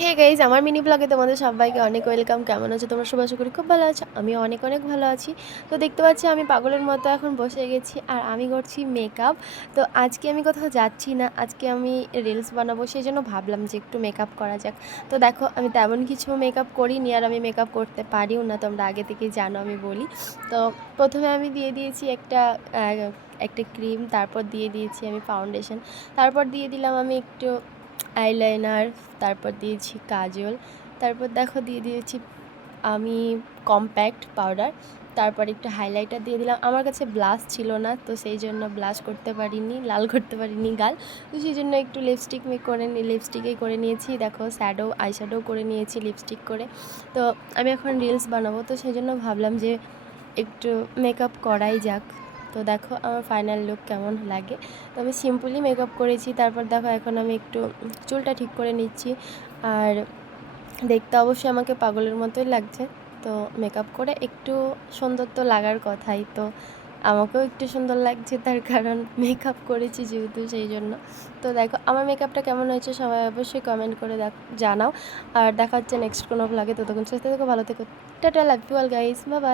Hey guys, আমার mini ব্লগে তোমাদের সবাইকে অনেক ওয়েলকাম। কেমন আছো তোমরা সবাই? আশা করি খুব ভালো আছো। আমি অনেক অনেক ভালো আছি। তো দেখতে পাচ্ছি আমি পাগলের মতো এখন বসে গেছি আর আমি করছি মেকআপ। তো আজকে আমি কোথাও যাচ্ছি না, আজকে আমি রিলস বানাবো, সেই জন্য ভাবলাম যে একটু মেকআপ করা যাক। তো দেখো, আমি তেমন কিছু মেকআপ করিনি আর আমি মেকআপ করতে পারিও না, তোমরা আগে থেকেই জানো আমি বলি। তো প্রথমে আমি দিয়ে দিয়েছি একটা ক্রিম, তারপর দিয়ে দিয়েছি আমি ফাউন্ডেশন, তারপর দিয়ে দিলাম আমি একটু আইলাইনার, তারপর দিয়েছি কাজল, তারপর দেখো দিয়ে দিয়েছি আমি কম্প্যাক্ট পাউডার, তারপর একটু হাইলাইটার দিয়ে দিলাম। আমার কাছে ব্লাশ ছিল না, তো সেই জন্য ব্লাশ করতে পারিনি, লাল করতে পারিনি গাল। তো সেই জন্য একটু লিপস্টিকেই করে নিয়েছি। দেখো, আইশ্যাডো করে নিয়েছি লিপস্টিক করে। তো আমি এখন রিলস বানাবো, তো সেই জন্য ভাবলাম যে একটু মেকআপ করাই যাক। তো দেখো আমার ফাইনাল লুক কেমন লাগে। তো আমি সিম্পলি মেকআপ করেছি। তারপর দেখো এখন আমি একটু চুলটা ঠিক করে নিচ্ছি। আর দেখতে অবশ্যই আমাকে পাগলের মতোই লাগছে। তো মেকআপ করে একটু সুন্দর তো লাগার কথাই, তো আমাকেও একটু সুন্দর লাগছে, তার কারণ মেকআপ করেছি যেহেতু, সেই জন্য। তো দেখো আমার মেকআপটা কেমন হয়েছে সবাই অবশ্যই কমেন্ট করে জানাও। আর দেখা হচ্ছে নেক্সট কোনো ভ্লগে। ততক্ষণ সুস্থ থেকো, ভালো থেকো, tata, love you all guys, bye by.